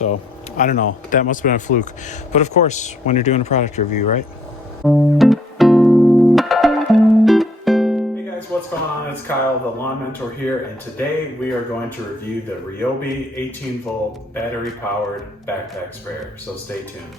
So I don't know, that must have been a fluke. But of course, when you're doing a product review, right? Hey guys, what's going on? It's Kyle, the Lawn Mentor here, and today we are going to review the Ryobi 18 volt battery powered backpack sprayer. So stay tuned.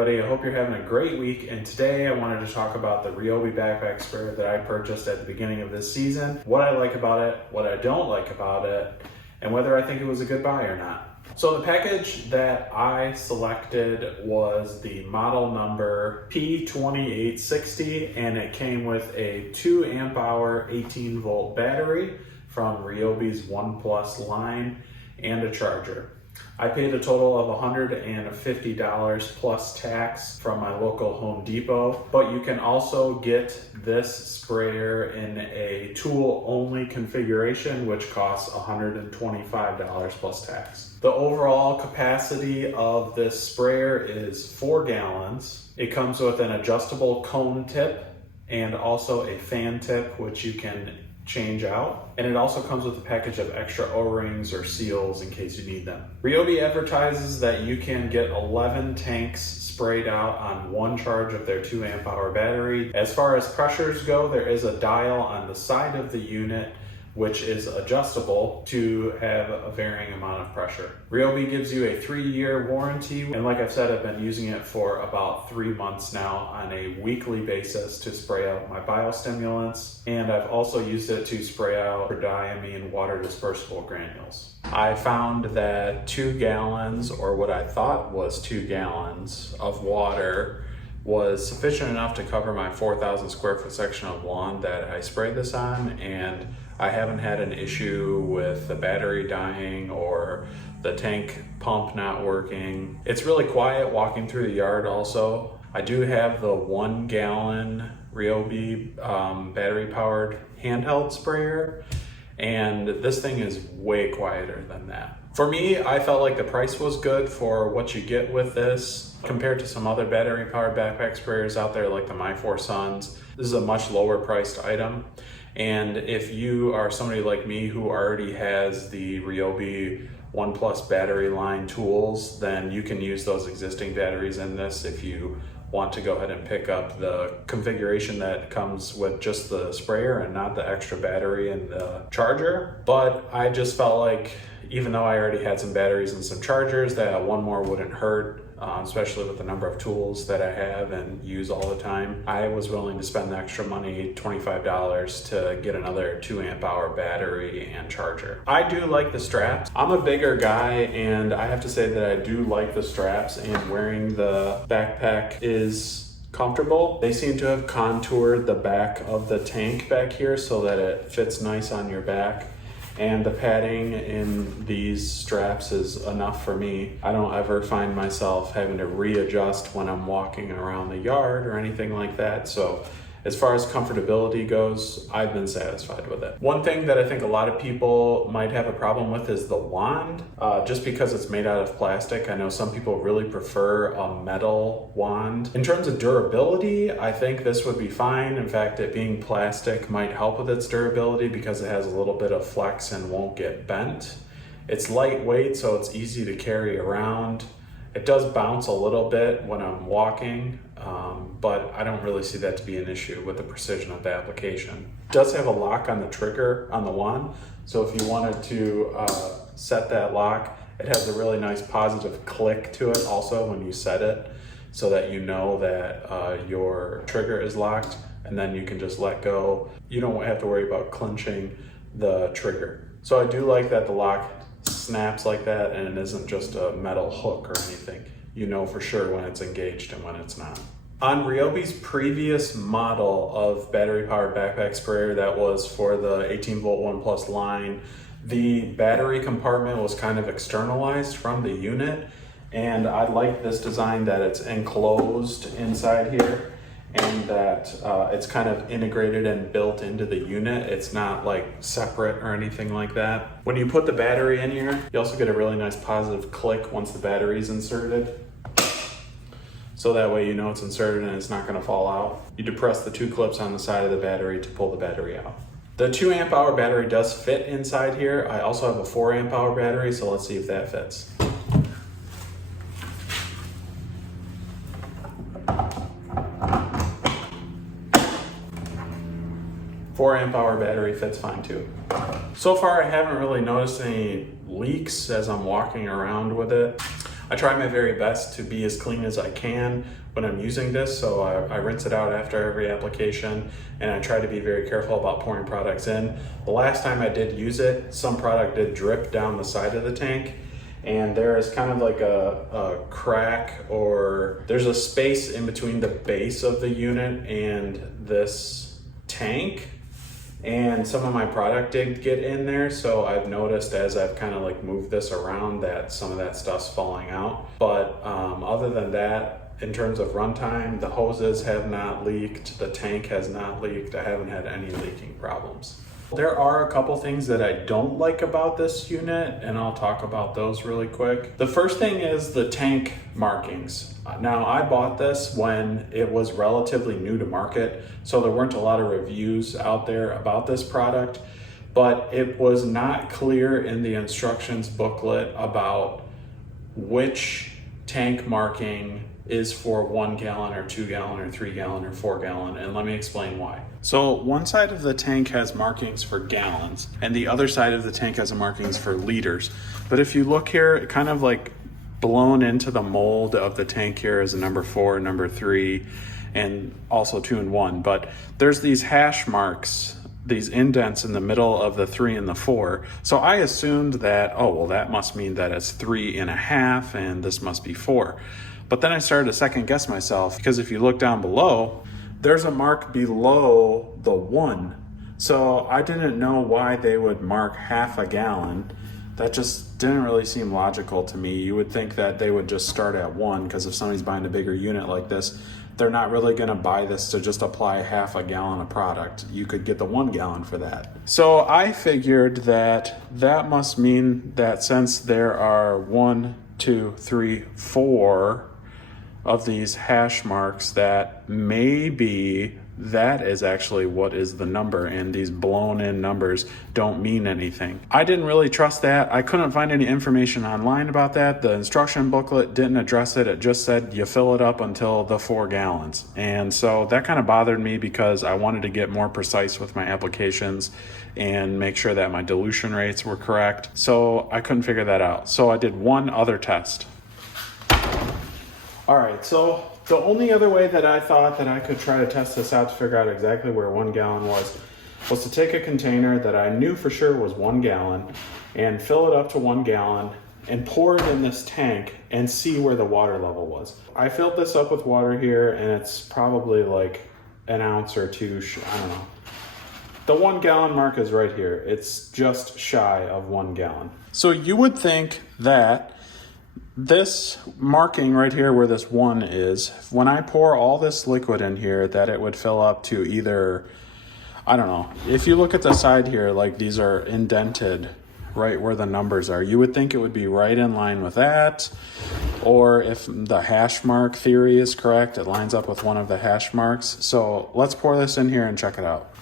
I hope you're having a great week, and today I wanted to talk about the Ryobi backpack sprayer that I purchased at the beginning of this season, what I like about it, what I don't like about it, and whether I think it was a good buy or not. So the package that I selected was the model number P2860, and it came with a 2 amp hour 18 volt battery from Ryobi's One Plus line and a charger. I paid a total of $150 plus tax from my local Home Depot, but you can also get this sprayer in a tool-only configuration, which costs $125 plus tax. The overall capacity of this sprayer is 4 gallons. It comes with an adjustable cone tip and also a fan tip, which you can change out, and it also comes with a package of extra O-rings or seals in case you need them. Ryobi advertises that you can get 11 tanks sprayed out on one charge of their 2 amp hour battery. As far as pressures go, there is a dial on the side of the unit which is adjustable to have a varying amount of pressure. Ryobi gives you a 3-year warranty, and like I've said, I've been using it for about 3 months now on a weekly basis to spray out my biostimulants, and I've also used it to spray out diamine water dispersible granules. I found that 2 gallons, or what I thought was 2 gallons of water, was sufficient enough to cover my 4,000 square foot section of lawn that I sprayed this on, and I haven't had an issue with the battery dying or the tank pump not working. It's really quiet walking through the yard also. I do have the 1 gallon Ryobi battery powered handheld sprayer, and this thing is way quieter than that. For me, I felt like the price was good for what you get with this compared to some other battery powered backpack sprayers out there like the My 4 Suns. This is a much lower priced item. And if you are somebody like me who already has the Ryobi One Plus battery line tools, then you can use those existing batteries in this if you want to go ahead and pick up the configuration that comes with just the sprayer and not the extra battery and the charger. But I just felt like, even though I already had some batteries and some chargers, that one more wouldn't hurt, especially with the number of tools that I have and use all the time. I was willing to spend the extra money, $25, to get another 2 amp hour battery and charger. I do like the straps. I'm a bigger guy, and I have to say that I do like the straps, and wearing the backpack is comfortable. They seem to have contoured the back of the tank back here so that it fits nice on your back. And the padding in these straps is enough for me. I don't ever find myself having to readjust when I'm walking around the yard or anything like that. So as far as comfortability goes, I've been satisfied with it. One thing that I think a lot of people might have a problem with is the wand, just because it's made out of plastic. I know some people really prefer a metal wand. In terms of durability, I think this would be fine. In fact, it being plastic might help with its durability because it has a little bit of flex and won't get bent. It's lightweight, so it's easy to carry around. It does bounce a little bit when I'm walking, but I don't really see that to be an issue with the precision of the application. It does have a lock on the trigger on the wand, so if you wanted to set that lock, it has a really nice positive click to it also when you set it, so that you know that your trigger is locked, and then you can just let go. You don't have to worry about clenching the trigger. So I do like that the lock snaps like that and it isn't just a metal hook or anything. You know for sure when it's engaged and when it's not. On Ryobi's previous model of battery-powered backpack sprayer that was for the 18-volt 1 Plus line, the battery compartment was kind of externalized from the unit, and I like this design that it's enclosed inside here and that it's kind of integrated and built into the unit. It's not like separate or anything like that. When you put the battery in here, you also get a really nice positive click once the battery is inserted. So that way you know it's inserted and it's not gonna fall out. You depress the 2 clips on the side of the battery to pull the battery out. The 2 amp hour battery does fit inside here. I also have a 4 amp hour battery, so let's see if that fits. Four amp hour battery fits fine too. So far I haven't really noticed any leaks as I'm walking around with it. I try my very best to be as clean as I can when I'm using this, so I rinse it out after every application, and I try to be very careful about pouring products in. The last time I did use it, some product did drip down the side of the tank, and there is kind of like a crack, or there's a space in between the base of the unit and this tank, and some of my product did get in there, so I've noticed as I've kind of like moved this around that some of that stuff's falling out. But other than that, in terms of runtime, the hoses have not leaked, the tank has not leaked, I haven't had any leaking problems. There are a couple things that I don't like about this unit, and I'll talk about those really quick. The first thing is the tank markings. Now, I bought this when it was relatively new to market, so there weren't a lot of reviews out there about this product, but it was not clear in the instructions booklet about which tank marking is for 1 gallon or 2 gallon or 3 gallon or 4 gallon, and let me explain why. So one side of the tank has markings for gallons, and the other side of the tank has markings for liters. But if you look here, it kind of like blown into the mold of the tank here is a number 4, number 3, and also 2 and 1. But there's these hash marks, these indents in the middle of the 3 and the 4. So I assumed that, oh, well, that must mean that it's 3.5 and this must be 4. But then I started to second guess myself, because if you look down below, there's a mark below the 1. So I didn't know why they would mark half a gallon. That just didn't really seem logical to me. You would think that they would just start at 1, because if somebody's buying a bigger unit like this, they're not really gonna buy this to just apply half a gallon of product. You could get the 1 gallon for that. So I figured that that must mean that since there are 1, 2, 3, 4 of these hash marks, that maybe that is actually what is the number, and these blown in numbers don't mean anything. I didn't really trust that. I couldn't find any information online about that. The instruction booklet didn't address it. It just said you fill it up until the 4 gallons. And so that kind of bothered me, because I wanted to get more precise with my applications and make sure that my dilution rates were correct. So I couldn't figure that out. So I did one other test. All right, so the only other way that I thought that I could try to test this out to figure out exactly where 1 gallon was to take a container that I knew for sure was 1 gallon and fill it up to 1 gallon and pour it in this tank and see where the water level was. I filled this up with water here, and it's probably like an ounce or 2, I don't know. The 1 gallon mark is right here. It's just shy of 1 gallon. So you would think that this marking right here where this 1 is, when I pour all this liquid in here, that it would fill up to either, I don't know, if you look at the side here, like these are indented right where the numbers are, you would think it would be right in line with that, or if the hash mark theory is correct, it lines up with one of the hash marks. So let's pour this in here and check it out.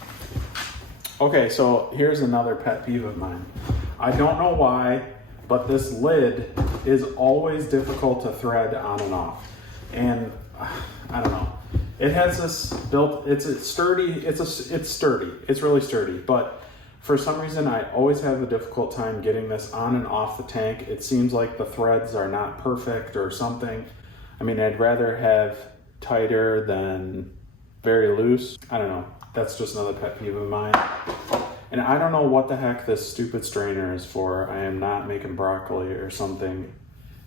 Okay, so here's another pet peeve of mine. I don't know why, but this lid is always difficult to thread on and off. And I don't know. It has this built, it's sturdy, it's sturdy, it's really sturdy, but for some reason I always have a difficult time getting this on and off the tank. It seems like the threads are not perfect or something. I mean, I'd rather have tighter than very loose. I don't know, that's just another pet peeve of mine. And I don't know what the heck this stupid strainer is for. I am not making broccoli or something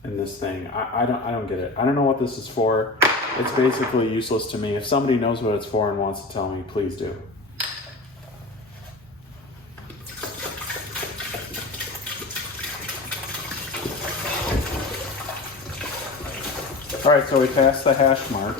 in this thing. I don't get it. I don't know what this is for. It's basically useless to me. If somebody knows what it's for and wants to tell me, please do. All right, so we passed the hash mark.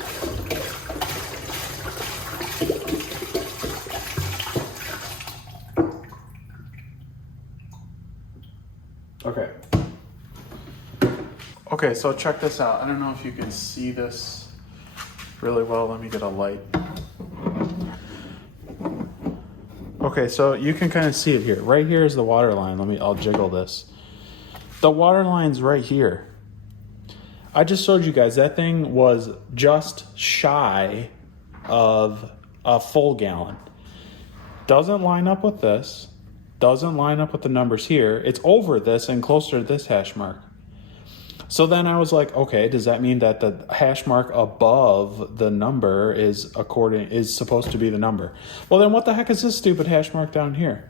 Okay, so check this out. I don't know if you can see this really well. Let me get a light. Okay, so you can kind of see it here. Right here is the water line. I'll jiggle this. The water line's right here. I just showed you guys that thing was just shy of a full gallon. Doesn't line up with this. Doesn't line up with the numbers here. It's over this and closer to this hash mark. So then I was like, okay, does that mean that the hash mark above the number is supposed to be the number? Well, then what the heck is this stupid hash mark down here?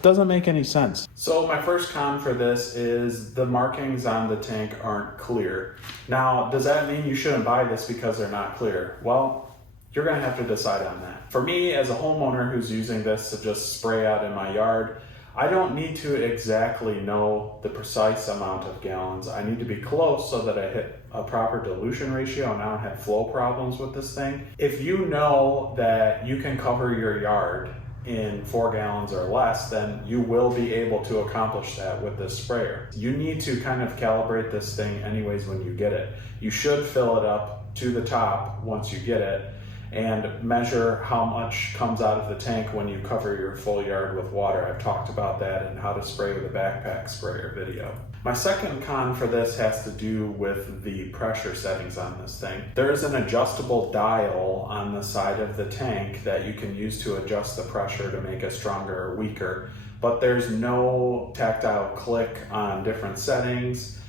Doesn't make any sense. So my first con for this is the markings on the tank aren't clear. Now, does that mean you shouldn't buy this because they're not clear? Well, you're gonna have to decide on that. For me, as a homeowner who's using this to just spray out in my yard, I don't need to exactly know the precise amount of gallons. I need to be close so that I hit a proper dilution ratio and I don't have flow problems with this thing. If you know that you can cover your yard in 4 gallons or less, then you will be able to accomplish that with this sprayer. You need to kind of calibrate this thing anyways when you get it. You should fill it up to the top once you get it, and measure how much comes out of the tank when you cover your full yard with water. I've talked about that in how to spray with a backpack sprayer video. My second con for this has to do with the pressure settings on this thing. There is an adjustable dial on the side of the tank that you can use to adjust the pressure to make it stronger or weaker, but there's no tactile click on different settings.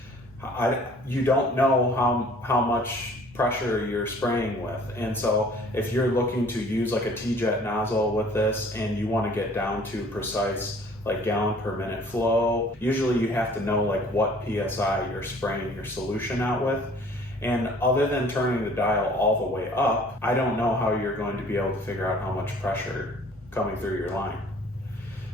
You don't know how much pressure you're spraying with, and so if you're looking to use like a T-jet nozzle with this and you want to get down to precise like gallon per minute flow, usually you have to know like what PSI you're spraying your solution out with. And other than turning the dial all the way up, I don't know how you're going to be able to figure out how much pressure coming through your line.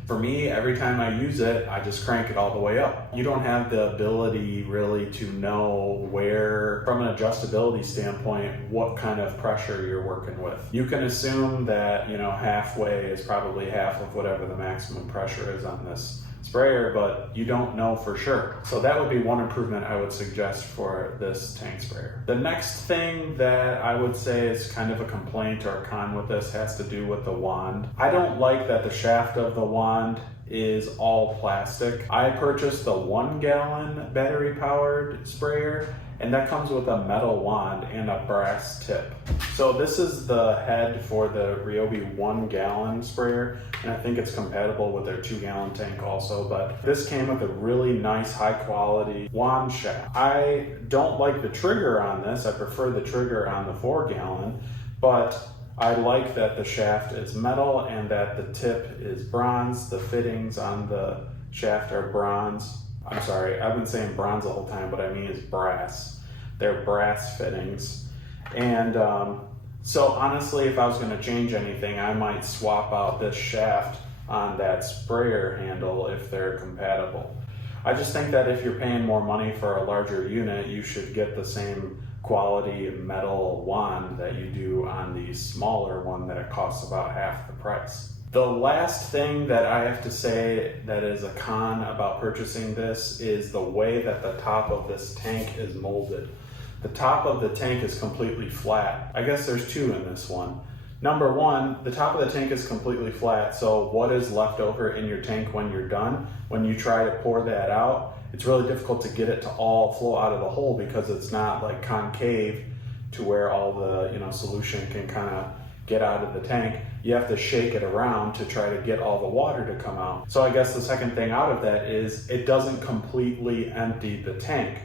For me, every time I use it, I just crank it all the way up. You don't have the ability really to know where, from an adjustability standpoint, what kind of pressure you're working with. You can assume that, halfway is probably half of whatever the maximum pressure is on this sprayer, but you don't know for sure. So that would be one improvement I would suggest for this tank sprayer. The next thing that I would say is kind of a complaint or a con with this has to do with the wand. I don't like that the shaft of the wand is all plastic. I purchased the 1 gallon battery powered sprayer, and that comes with a metal wand and a brass tip. So this is the head for the Ryobi 1 gallon sprayer, and I think it's compatible with their 2 gallon tank also, but this came with a really nice high quality wand shaft. I don't like the trigger on this. I prefer the trigger on the 4 gallon, but I like that the shaft is metal and that the tip is bronze. The fittings on the shaft are bronze. I'm sorry, I've been saying bronze the whole time, but I mean it's brass. They're brass fittings. And so honestly, if I was gonna change anything, I might swap out this shaft on that sprayer handle if they're compatible. I just think that if you're paying more money for a larger unit, you should get the same quality metal wand that you do on the smaller one that it costs about half the price. The last thing that I have to say that is a con about purchasing this is the way that the top of this tank is molded. The top of the tank is completely flat. I guess there's 2 in this one. Number 1, the top of the tank is completely flat, so what is left over in your tank when you're done, when you try to pour that out, it's really difficult to get it to all flow out of the hole because it's not like concave to where all the solution can kind of get out of the tank. You have to shake it around to try to get all the water to come out. So I guess the second thing out of that is it doesn't completely empty the tank.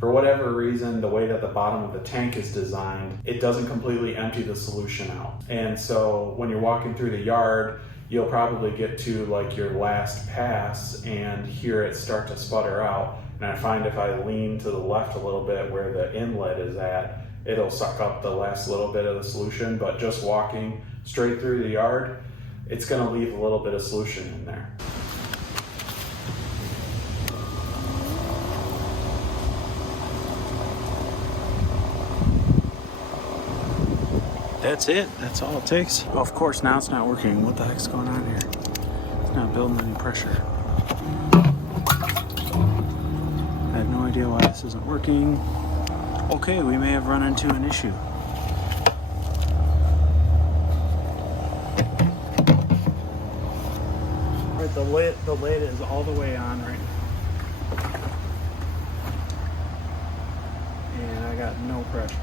For whatever reason, the way that the bottom of the tank is designed, it doesn't completely empty the solution out. And so when you're walking through the yard, you'll probably get to like your last pass and hear it start to sputter out. And I find if I lean to the left a little bit where the inlet is at, it'll suck up the last little bit of the solution. But just walking straight through the yard, it's gonna leave a little bit of solution in there. That's it. That's all it takes. Well, of course, now it's not working. What the heck's going on here? It's not building any pressure. I have no idea why this isn't working. Okay, we may have run into an issue. All right, the lid is all the way on right now. And I got no pressure.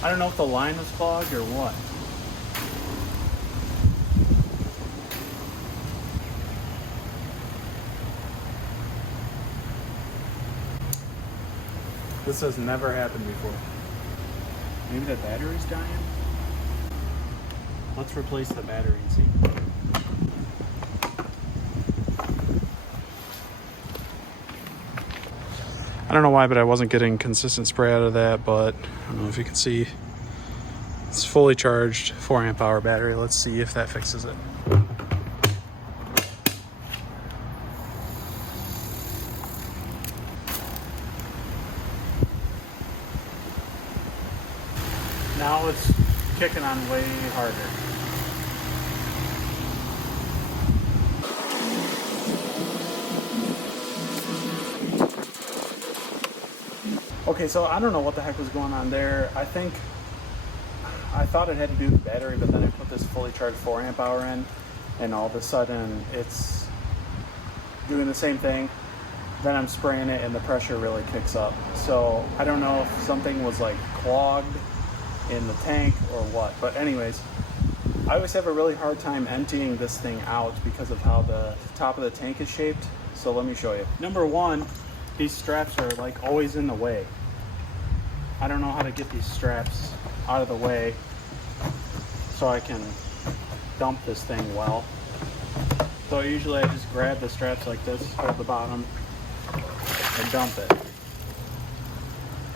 I don't know if the line was clogged or what. This has never happened before. Maybe the battery's dying? Let's replace the battery and see. I don't know why, but I wasn't getting consistent spray out of that, but I don't know if you can see. It's fully charged 4 amp hour battery. Let's see if that fixes it. Now it's kicking on way harder. Okay, so I don't know what the heck was going on there. I thought it had to do with the battery, but then I put this fully charged 4 amp hour in, and all of a sudden it's doing the same thing. Then I'm spraying it and the pressure really kicks up. So I don't know if something was like clogged in the tank or what. But anyways, I always have a really hard time emptying this thing out because of how the top of the tank is shaped. So let me show you. Number one, these straps are like always in the way. I don't know how to get these straps out of the way so I can dump this thing well. So usually I just grab the straps like this, hold the bottom, and dump it.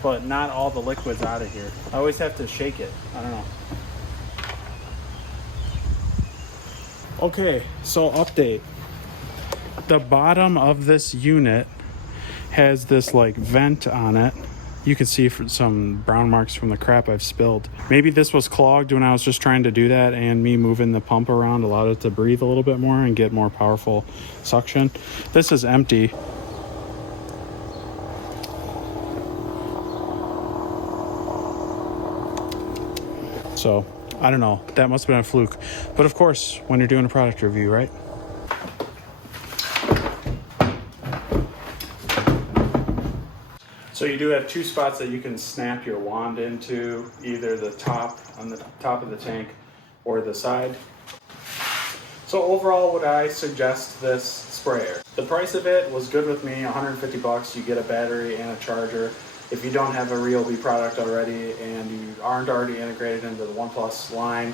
But not all the liquid's out of here. I always have to shake it. I don't know. Okay, so update. The bottom of this unit has this like vent on it. You can see some brown marks from the crap I've spilled. Maybe this was clogged when I was just trying to do that, and me moving the pump around allowed it to breathe a little bit more and get more powerful suction. This is empty. So I don't know, that must have been a fluke. But of course, when you're doing a product review, right? So you do have two spots that you can snap your wand into, either the top, on the top of the tank, or the side. So overall, would I suggest this sprayer? The price of it was good with me, 150 bucks. You get a battery and a charger. If you don't have a Ryobi product already and you aren't already integrated into the OnePlus line,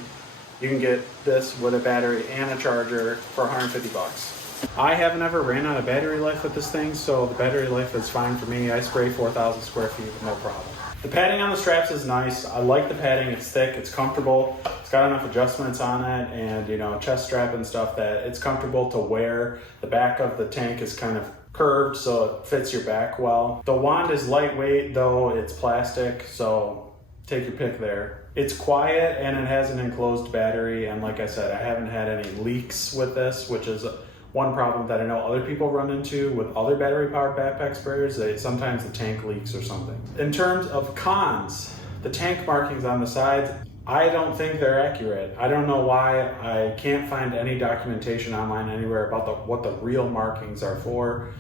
you can get this with a battery and a charger for 150 bucks. I haven't ever ran out of battery life with this thing, so the battery life is fine for me. I spray 4,000 square feet, no problem. The padding on the straps is nice. I like the padding. It's thick, it's comfortable. It's got enough adjustments on it and, chest strap and stuff that it's comfortable to wear. The back of the tank is kind of curved, so it fits your back well. The wand is lightweight, though it's plastic, so take your pick there. It's quiet and it has an enclosed battery, and like I said, I haven't had any leaks with this, which is one problem that I know other people run into with other battery-powered backpack sprayers. Sometimes the tank leaks or something. In terms of cons, the tank markings on the sides, I don't think they're accurate. I don't know why. I can't find any documentation online anywhere about what the real markings are for,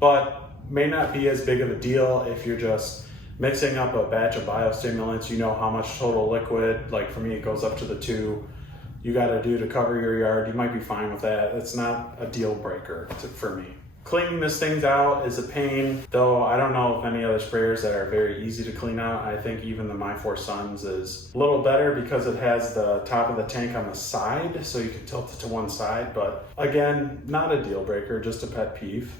but may not be as big of a deal if you're just mixing up a batch of biostimulants. You know how much total liquid, like for me it goes up to the 2, you got to do to cover your yard. You might be fine with that. It's not a deal breaker for me. Cleaning this thing out is a pain, though I don't know of any other sprayers that are very easy to clean out. I think even the My 4 Suns is a little better because it has the top of the tank on the side, so you can tilt it to one side, but again, not a deal breaker, just a pet peeve.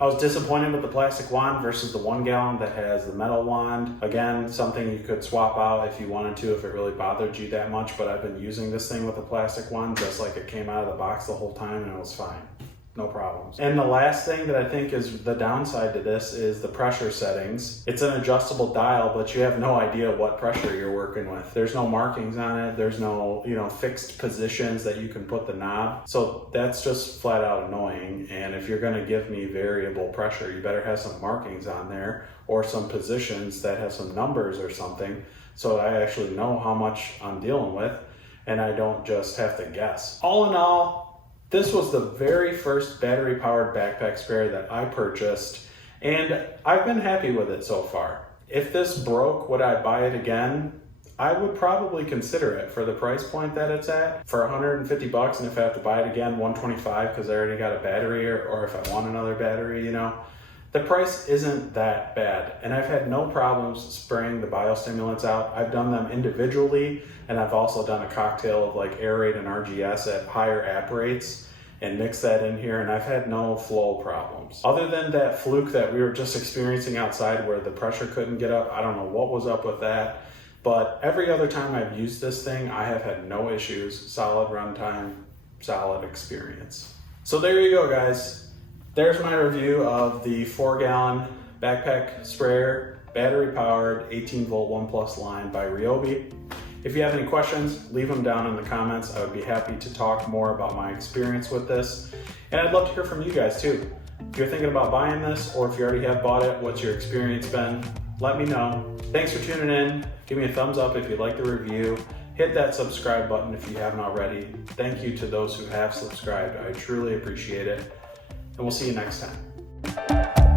I was disappointed with the plastic wand versus the 1 gallon that has the metal wand. Again, something you could swap out if you wanted to, if it really bothered you that much, but I've been using this thing with the plastic wand just like it came out of the box the whole time and it was fine. No problems. And the last thing that I think is the downside to this is the pressure settings. It's an adjustable dial, but you have no idea what pressure you're working with. There's no markings on it. There's no, fixed positions that you can put the knob. So that's just flat out annoying. And if you're gonna give me variable pressure, you better have some markings on there or some positions that have some numbers or something, so I actually know how much I'm dealing with and I don't just have to guess. All in all, this was the very first battery-powered backpack sprayer that I purchased, and I've been happy with it so far. If this broke, would I buy it again? I would probably consider it for the price point that it's at, for $150, and if I have to buy it again, $125 because I already got a battery, or if I want another battery, The price isn't that bad, and I've had no problems spraying the biostimulants out. I've done them individually, and I've also done a cocktail of like aerate and RGS at higher app rates and mix that in here, and I've had no flow problems. Other than that fluke that we were just experiencing outside where the pressure couldn't get up, I don't know what was up with that, but every other time I've used this thing, I have had no issues, solid runtime, solid experience. So there you go, guys. There's my review of the 4-gallon backpack sprayer, battery powered 18 volt 1+ line by Ryobi. If you have any questions, leave them down in the comments. I would be happy to talk more about my experience with this. And I'd love to hear from you guys too. If you're thinking about buying this, or if you already have bought it, what's your experience been? Let me know. Thanks for tuning in. Give me a thumbs up if you like the review. Hit that subscribe button if you haven't already. Thank you to those who have subscribed. I truly appreciate it. And we'll see you next time.